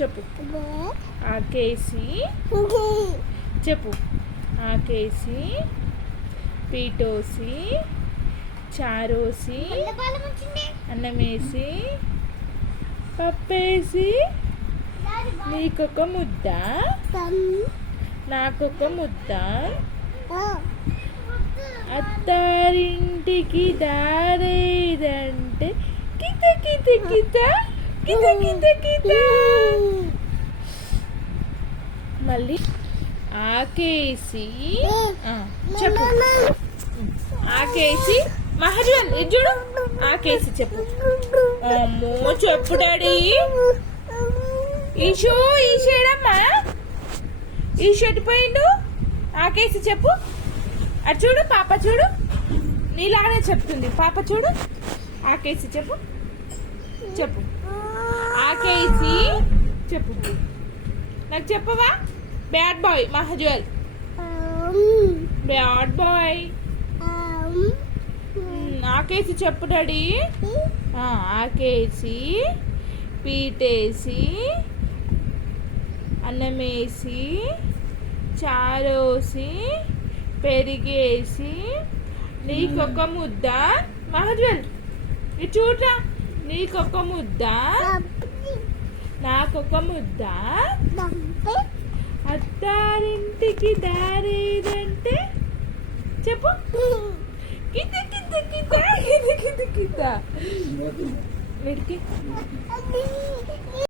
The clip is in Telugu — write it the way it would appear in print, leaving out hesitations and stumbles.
చెప్పు. ఆకేసి చెప్పు. ఆకేసి పీటోసి చారోసి అన్నమేసి పప్పేసి నీకొక ముద్ద నాకొక ముద్ద అత్తారింటికి దారేదంటే కిత కిత కిత కిత కిత కిత. మళ్ళీ ఆకేసి చెప్పు. ఆకేసి మహర్వన్ ఇది చూడు. ఆకేసి చెప్పు. అమ్మో చెప్పు డాడీ. ఈషేడమ్మా ఈషెట్ పోయిండు. ఆకేసి చెప్పు. అది చూడు పాప చూడు నీలానే చెప్తుంది పాప చూడు. ఆకేసి చెప్పు. చెప్పు. ఆకేసి చెప్పు. నాకు చెప్పవా. బ్యాడ్ బాయ్ మహజల్. Bad boy. ఆకేసి చెప్పు డాడీ. ఆకేసి పీటేసి అన్నమేసి చారోసి పెరిగేసి నీకొక ముద్ద మహజ్వల్ ఇది చూడరా. నీకొక ముద్ద నాకొక ముద్ద అత్తారింటికి దారేదంటే చెప్పు. కిత కిత కిత కిత కిత కిత.